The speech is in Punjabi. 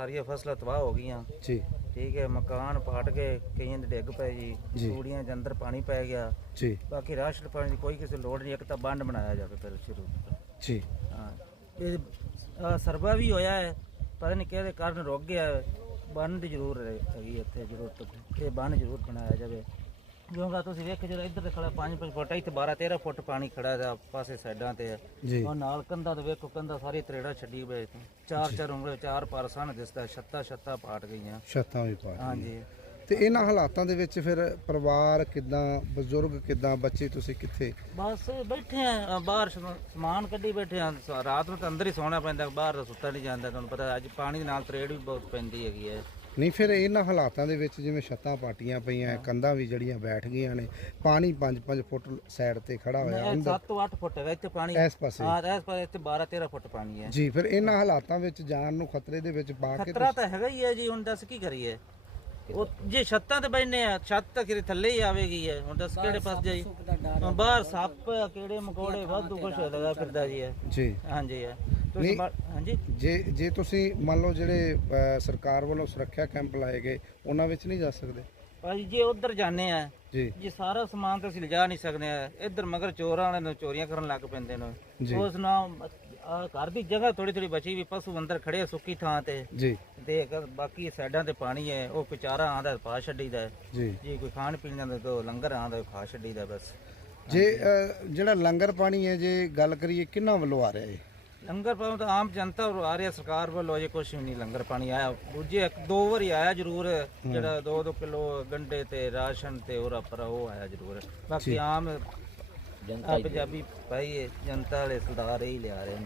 ਸਾਰੀਆਂ ਫਸਲਾਂ ਤਬਾਹ ਹੋ ਗਈਆਂ। ਜੀ। ਠੀਕ ਹੈ ਮਕਾਨ ਪਾਟ ਕੇ ਕਈਆਂ ਦੇ ਡਿੱਗ ਪਏ ਜੀ। ਜੀ। ਤੂੜੀਆਂ ਦੇ ਅੰਦਰ ਪਾਣੀ ਪੈ ਗਿਆ। ਜੀ। ਬਾਕੀ ਰਾਸ਼ਨ ਪਾਣੀ ਦੀ ਕੋਈ ਕਿਸੇ ਲੋੜ ਨਹੀਂ ਇੱਕ ਤਾਂ ਬੰਡ ਬਣਾਇਆ ਜਾਵੇ ਫਿਰ ਸ਼ੁਰੂ ਤੋਂ। ਜੀ। ਹਾਂ। ਇਹ ਆਹ ਸਰਵਾ ਵੀ ਹੋਇਆ ਹੈ ਪਤਾ ਨਹੀਂ ਕਿਹਦੇ ਕਾਰਨ ਰੁਕ ਗਿਆ ਹੈ। ਬੰਨ ਦੀ ਜ਼ਰੂਰ ਹੈ- ਹੈਗੀ ਹੈ ਇੱਥੇ ਜ਼ਰੂਰਤ ਇਹ ਬੰਨ ਜ਼ਰੂਰ ਬਣਾਇਆ ਜਾਵੇ। ਕਿਉਂਕਿ ਤੁਸੀਂ ਵੇਖ ਜਦੋਂ ਇੱਧਰ ਤੇ ਖੜਾ 5 5 ਫੁੱਟ ਇੱਥੇ 12 13 ਫੁੱਟ ਪਾਣੀ ਖੜਾ ਹੈ ਪਾਸੇ ਸਾਈਡਾਂ ਤੇ ਜੀ। ਉਹ ਨਾਲ ਕੰਧਾਂ ਤੇ ਵੇਖੋ ਕੰਧਾਂ ਸਾਰੀ ਤਰੇੜਾ ਛੱਡੀ ਇੱਥੇ। ਚਾਰ ਚਾਰ ਉਂਗਲੇ ਚਾਰ ਪਾਰਸਾਂ ਦਿਸਦਾ ਛੱਤਾ ਛੱਤਾ ਪਾਟ ਗਈਆਂ। ਛੱਤਾਂ ਵੀ ਪਾ ਹਾਂਜੀ। ਤੇ ਇਹਨਾਂ ਹਾਲਾਤਾਂ ਦੇ ਵਿੱਚ ਫਿਰ ਪਰਿਵਾਰ ਕਿਦਾਂ ਬਜ਼ੁਰਗ ਕਿਦਾਂ ਬੱਚੇ ਤੁਸੀਂ ਕਿੱਥੇ? ਬਸ ਬੈਠੇ ਆ ਬਾਹਰ ਸਮ- ਸਮਾਨ ਕੱਢੀ ਬੈਠੇ ਆ। ਰਾਤ ਨੂੰ ਤਾਂ ਅੰਦਰ ਹੀ ਸੌਣਾ ਪੈਂਦਾ ਬਾਹਰ ਸੁੱਤਾ ਨਹੀਂ ਜਾਂਦਾ ਤੁਹਾਨੂੰ ਪਤਾ ਅੱਜ ਪਾਣੀ ਦੇ ਨਾਲ ਤਰੇੜ ਵੀ ਬਹੁਤ ਪੈਂਦੀ ਹੈਗੀ ਹੈ। ਨਹੀਂ ਫਿਰ ਇਹਨਾਂ ਹਾਲਾਤਾਂ ਦੇ ਵਿੱਚ ਜਿਵੇਂ ਛੱਤਾਂ ਪਾਟੀਆਂ ਪਈਆਂ ਕੰਧਾਂ ਵੀ ਜਿਹੜੀਆਂ ਬੈਠ ਗਈਆਂ ਨੇ ਪਾਣੀ 5-5 ਫੁੱਟ ਸਾਈਡ ਤੇ ਖੜਾ ਹੋਇਆ ਅੰਦਰ। 7 ਤੋਂ 8 ਫੁੱਟ ਇੱਥੇ ਪਾਣੀ ਇਸ ਪਾਸੇ। ਹਾਂ ਇਸ ਪਾਸੇ ਇੱਥੇ 12 13 ਫੁੱਟ ਪਾਣੀ ਹੈ। ਜੀ ਫਿਰ ਇਹਨਾਂ ਹਾਲਾਤਾਂ ਵਿੱਚ ਜਾਨ ਨੂੰ ਖਤਰੇ ਦੇ ਵਿੱਚ ਪਾ ਕੇ ਖਤਰਾ ਤਾਂ ਹੈਗਾ ਹੀ ਹੈ ਜੀ ਹੁਣ ਦੱਸ ਕੀ ਕਰੀਏ? ਉਹ ਜੇ ਛੱਤਾਂ ਤੇ ਬੈਠਨੇ ਆ ਛੱਤ ਤਾਂ ਕਿਤੇ ਥੱਲੇ ਹੀ ਆਵੇਗੀ ਹੈ। ਹੁਣ ਦੱਸ ਕਿਹੜੇ ਪਾਸ ਜਾਈ ਹਾਂ, ਬਾਹਰ ਸੱਪ ਕੀੜੇ ਮਕੌੜੇ ਵਾਧੂ ਕੁਛ ਲੱਗਾ ਫਿਰਦਾ ਜੀ ਹੈ। ਜੀ। ਹਾਂਜੀ ਹੈ। ਨਹੀਂ। ਤੁਸੀਂ ਮਾ- ਹਾਂਜੀ? ਜੇ ਜੇ ਤੁਸੀਂ ਮੰਨ ਲਓ ਜਿਹੜੇ ਅ, ਸਰਕਾਰ ਵੱਲੋਂ ਸੁਰੱਖਿਆ ਕੈਂਪ ਲਾਏ ਗਏ ਉਹਨਾਂ ਵਿੱਚ ਨਹੀਂ ਜਾ ਸਕਦੇ? ਭਾਜੀ ਜੇ ਉਧਰ ਜਾਂਦੇ ਆ ਜੀ। ਜੇ ਸਾਰਾ ਸਮਾਨ ਤਾਂ ਅਸੀਂ ਲਿਜਾ ਨਹੀਂ ਸਕਦੇ ਆ ਇੱਧਰ ਮਗਰ ਚੋਰਾਂ ਵਾਲੇ ਨੂੰ ਚੋਰੀਆਂ ਕਰਨ ਲੱਗ ਪੈਂਦੇ ਨੇ। ਉਸ ਨਾਲ ਆਹ ਘਰ ਦੀ ਜਗ੍ਹਾ ਥੋੜੀ ਥੋੜੀ ਬਚੀ ਵੀ ਪਸ਼ੂ ਅੰਦਰ ਖੜੇ ਆ ਸੁੱਕੀ ਥਾਂ ਤੇ। ਜੀ। ਤੇ ਅਗਰ ਬਾਕੀ ਸਾਈਡਾਂ ਤੇ ਪਾਣੀ ਹੈ ਉਹ ਵਿਚਾਰਾ ਆਂਦਾ ਪਾ ਛੱਡੀਦਾ। ਹੈ। ਜੀ। ਜੇ ਕੋਈ ਖਾਣ ਪੀਣ ਜਾਂਦਾ ਤਾਂ ਲੰਗਰ ਆਂਦਾ ਖਾ ਛੱਡੀਦਾ ਬਸ। ਜੇ ਅ, ਜਿਹੜਾ ਲੰਗਰ ਪਾਣੀ ਹੈ ਜੇ ਗੱਲ ਕਰੀਏ ਕਿੰਨਾ ਵੱਲੋਂ ਆ ਰਿਹਾ ਹੈ ਲੰਗਰ ਪਾਣੀ ਤਾਂ ਆਮ ਜਨਤਾ ਵੱਲੋਂ ਆ ਰਿਹਾ ਸਰਕਾਰ ਵੱਲੋਂ ਅਜੇ ਕੁਝ ਵੀ ਨਹੀਂ ਲੰਗਰ ਪਾਣੀ ਆਇਆ। ਦੂਜੇ ਇੱਕ ਦੋ ਵਾਰੀ ਆਇਆ ਜ਼ਰੂਰ ਜਿਹੜਾ 2-2 ਕਿਲੋ ਗੰਡੇ ਤੇ ਰਾਸ਼ਨ ਤੇ ਹੋਰ ਪਰ ਉਹ ਆਇਆ ਜ਼ਰੂਰ। ਬਾਕੀ ਆਮ ਜਨਤਾ ਪੰਜਾਬੀ ਭਾਈ ਇਹ ਜਨਤਾ ਵਾਲੇ ਸਰਦਾਰ ਹੀ ਲਿਆ ਰਹੇ ਨੇ।